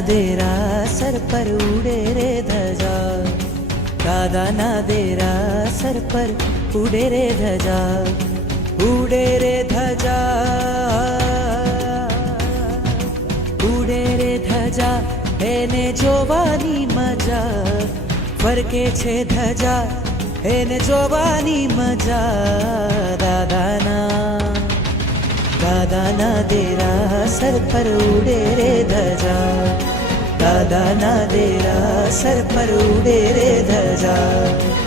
देरासर पर उड़े रे धजा, दादाना देरासर पर उड़े रे धजा, उड़े रे धजा, उड़े रे धजा, એને જોવાની મજા, ફરકે છે ધજા, એને જોવાની મજા. દાદાના દેરાસર પર ઉડે રે ધજા, દાદાના દેરાસર પર ઉડે રે ધજા.